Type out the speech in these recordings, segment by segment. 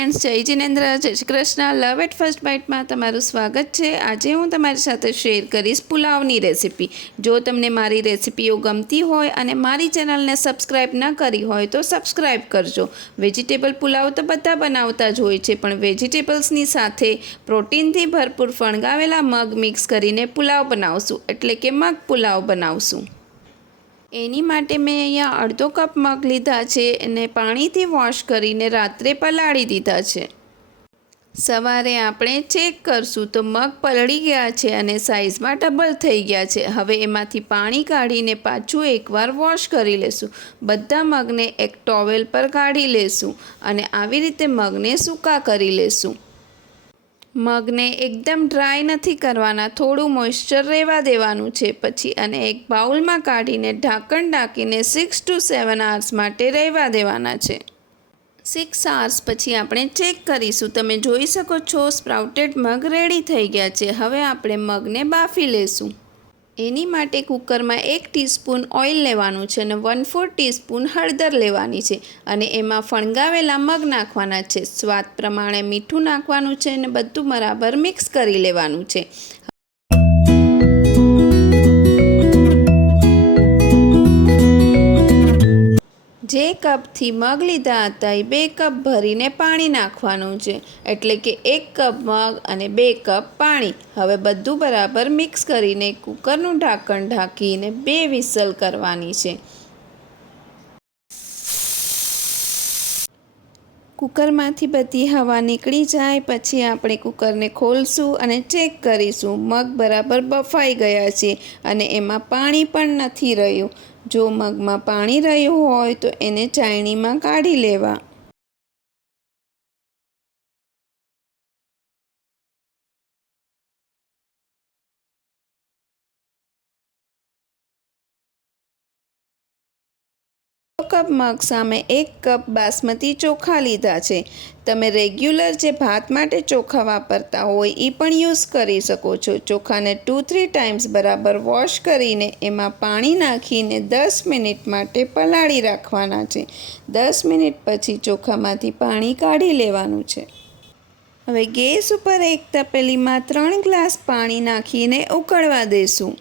Friends, જય જિનેન્દ્ર, જય શ્રી કૃષ્ણ. લવ at first બાઇટમાં તમારું સ્વાગત છે. આજે હું તમારી સાથે શેર કરીશ પુલાવની રેસીપી. જો તમને મારી રેસીપીઓ ગમતી હોય અને મારી ચેનલને સબસ્ક્રાઈબ ન કરી હોય તો સબસ્ક્રાઈબ કરજો. વેજીટેબલ પુલાવ તો બધા બનાવતા જ હોય છે, પણ વેજીટેબલ્સની સાથે પ્રોટીનથી ભરપૂર ફણગાવેલા મગ મિક્સ કરીને પુલાવ બનાવશું, એટલે કે મગ પુલાવ બનાવશું. એની માટે મેં અહીંયા અડધો કપ મગ લીધા છે અને પાણીથી વોશ કરીને રાત્રે પલાળી દીધા છે. સવારે આપણે ચેક કરશું તો મગ પલળી ગયા છે અને સાઇઝમાં ડબલ થઈ ગયા છે. હવે એમાંથી પાણી કાઢીને પાછું એકવાર વોશ કરી લેશું. બધા મગને એક ટોવેલ પર કાઢી લેશું અને આવી રીતે મગને સૂકા કરી લેશું. મગને એકદમ ડ્રાય નથી કરવાના, થોડું મોઇશ્ચર રહેવા દેવાનું છે. પછી અને એક બાઉલમાં કાઢીને ઢાંકણ ઢાંકીને 6 to 7 hours માટે રહેવા દેવાના છે. 6 hours પછી આપણે ચેક કરીશું. તમે જોઈ શકો છો સ્પ્રાઉટેડ મગ રેડી થઈ ગયા છે. હવે આપણે મગને બાફી લેશું. એની માટે કુકરમાં 1 ટીસ્પૂન ઓઇલ લેવાનું છે અને 1/4 ટીસ્પૂન હળદર લેવાની છે અને એમાં ફણગાવેલા મગ નાખવાના છે. સ્વાદ પ્રમાણે મીઠું નાખવાનું છે અને બધું બરાબર મિક્સ કરી લેવાનું છે. જે કપથી મગ લીધા હતા એ 2 કપ ભરીને પાણી નાખવાનું છે, એટલે કે 1 કપ મગ અને 2 કપ પાણી. હવે બધું બરાબર મિક્સ કરીને કુકરનું ઢાંકણ ઢાંકીને 2 વિસલ કરવાની છે. કુકરમાંથી બધી હવા નીકળી જાય પછી આપણે કુકરને ખોલશું અને ચેક કરીશું. મગ બરાબર બફાઈ ગયા છે અને એમાં પાણી પણ નથી રહ્યું. જો મગમાં પાણી રહ્યું હોય તો એને ચાળણીમાં કાઢી લેવા. કપ મગ સામે 1 કપ બાસમતી ચોખા લીધા છે. તમે રેગ્યુલર જે ભાત માટે ચોખા વાપરતા હોય એ પણ યુઝ કરી શકો છો. ચોખાને 2-3 ટાઈમ્સ બરાબર વોશ કરીને એમાં પાણી નાખીને 10 મિનિટ માટે પલાળી રાખવાના છે. 10 મિનિટ પછી ચોખામાંથી પાણી કાઢી લેવાનું છે. હવે ગેસ ઉપર એક તપેલીમાં 3 ગ્લાસ પાણી નાખીને ઉકળવા દેશું.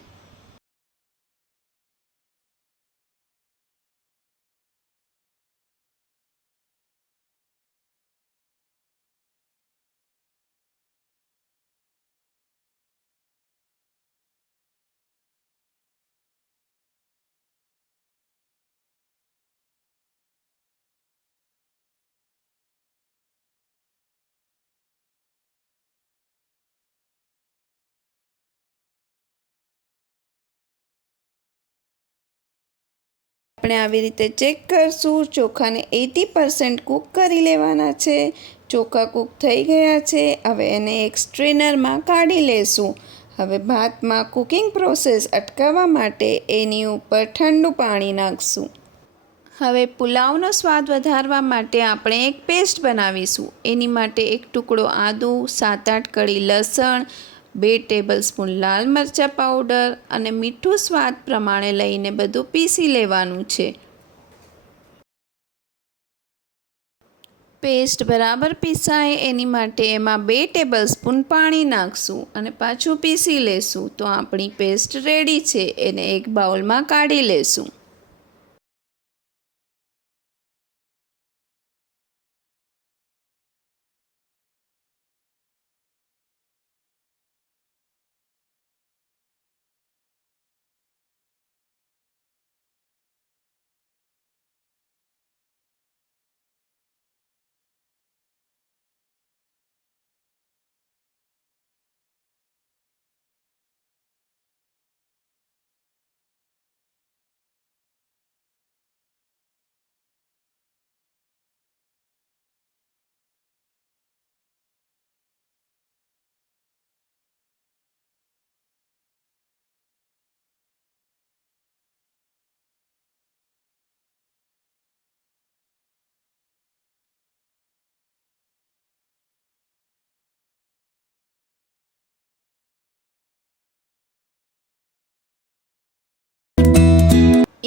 આપણે આવી રીતે ચેક કરશું. ચોખાને 80% કૂક કરી લેવાના છે. ચોખા કૂક થઈ ગયા છે. હવે એને એક સ્ટ્રેનરમાં કાઢી લેશું. હવે ભાતમાં કુકિંગ પ્રોસેસ અટકાવવા માટે એની ઉપર ઠંડુ પાણી નાખશું. હવે પુલાવનો સ્વાદ વધારવા માટે આપણે એક પેસ્ટ બનાવીશું. એની માટે એક ટુકડો આદું, 7-8 કળી લસણ, 2 ટેબલસ્પૂન લાલ મરચાં પાવડર અને મીઠું સ્વાદ પ્રમાણે લઈને બધું પીસી લેવાનું છે. પેસ્ટ બરાબર પીસાય એની માટે એમાં 2 ટેબલસ્પૂન પાણી નાખશું અને પાછું પીસી લેશું. તો આપણી પેસ્ટ રેડી છે. એને એક બાઉલમાં કાઢી લેશું.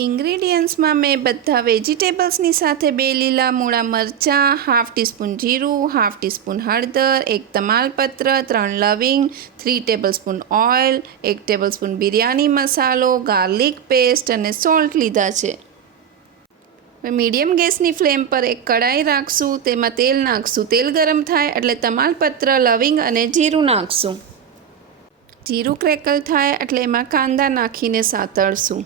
ઇન્ગ્રેડિયન્ટ્સમાં મેં બધા વેજીટેબલ્સની સાથે 2 લીલા મૂળા મરચાં, હાફ ટીસ્પૂન જીરું, હાફ ટીસ્પૂન હળદર, 1 તમાલપત્ર, 3 લવિંગ, 3 ટેબલસ્પૂન ઓઇલ, 1 ટેબલસ્પૂન બિરયાની મસાલો, ગાર્લિક પેસ્ટ અને સોલ્ટ લીધા છે. મીડિયમ ગેસની ફ્લેમ પર એક કઢાઈ રાખશું, તેમાં તેલ નાખશું. તેલ ગરમ થાય એટલે તમાલપત્ર, લવિંગ અને જીરું નાખશું. જીરું ક્રેકલ થાય એટલે એમાં કાંદા નાખીને સાતળશું.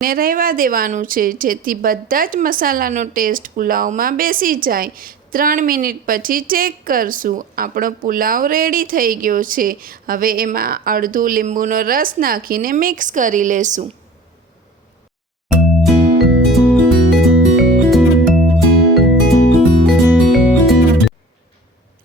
ને રહેવા દેવાનું છે, જેથી બધા જ મસાલાનો ટેસ્ટ પુલાવમાં બેસી જાય. 3 મિનિટ પછી ચેક કરશું. આપણો પુલાવ રેડી થઈ ગયો છે. હવે એમાં અડધું લીંબુનો રસ નાખીને મિક્સ કરી લેશું.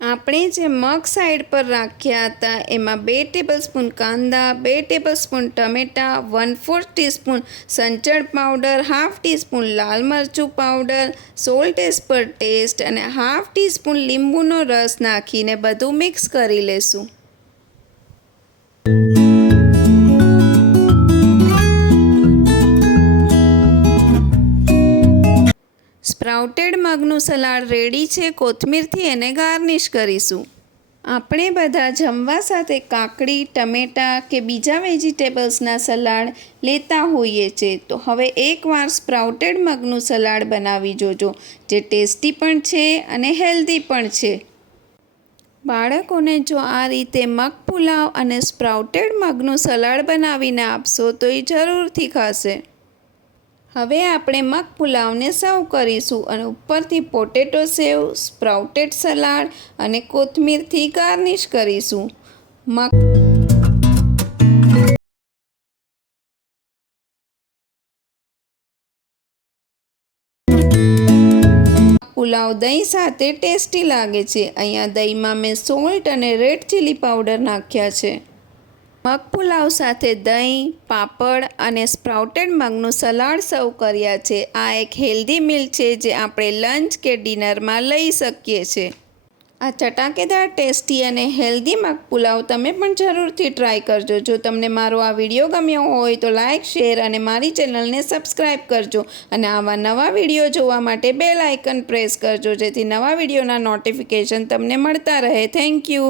આપણે જે મગ સાઈડ પર રાખ્યા હતા એમાં 2 ટેબલસ્પૂન કાંદા, 2 ટેબલસ્પૂન ટમેટાં, 1/4 ટીસ્પૂન સંચળ પાવડર, હાફ ટીસ્પૂન લાલ મરચું powder, salt as per taste અને હાફ ટીસ્પૂન લીંબુનો રસ નાખીને બધું મિક્સ કરી લેશું. સ્પ્રાઉટેડ મગનું સલાડ રેડી છે. કોથમીરથી એને ગાર્નિશ કરીશું. આપણે બધા જમવા સાથે કાકડી, ટમેટાં કે બીજા વેજીટેબલ્સના સલાડ લેતા હોઈએ છે. તો હવે એકવાર સ્પ્રાઉટેડ મગનું સલાડ બનાવી જોજો, જે ટેસ્ટી પણ છે અને હેલ્ધી પણ છે. બાળકોને જો આ રીતે મગ પુલાવ અને સ્પ્રાઉટેડ મગનું સલાડ બનાવીને આપશો તો એ જરૂરથી ખાશે. હવે આપણે મગ પુલાવને સર્વ કરીશું અને ઉપરથી પોટેટો સેવ, સ્પ્રાઉટેડ સલાડ અને કોથમીરથી ગાર્નિશ કરીશું. મગ પુલાવ દહીં સાથે ટેસ્ટી લાગે છે. અહીંયા દહીંમાં મેં સોલ્ટ અને રેડ ચીલી પાવડર નાખ્યા છે. મગ પુલાવ સાથે દહીં, પાપડ અને સ્પ્રાઉટેડ મગનું સલાડ સર્વ કર્યા છે. આ એક હેલ્ધી મીલ છે જે આપણે લંચ કે ડિનરમાં લઈ શકીએ છીએ. આ ચટાકેદાર, ટેસ્ટી અને હેલ્ધી મગ પુલાવ તમે પણ જરૂરથી ટ્રાય કરજો. જો તમને મારો આ વિડીયો ગમ્યો હોય તો લાઇક, શેર અને મારી ચેનલને સબસ્ક્રાઈબ કરજો અને આવા નવા વિડીયો જોવા માટે બેલ આઇકન પ્રેસ કરજો જેથી નવા વિડીયોના નોટિફિકેશન તમને મળતા રહે. Thank you.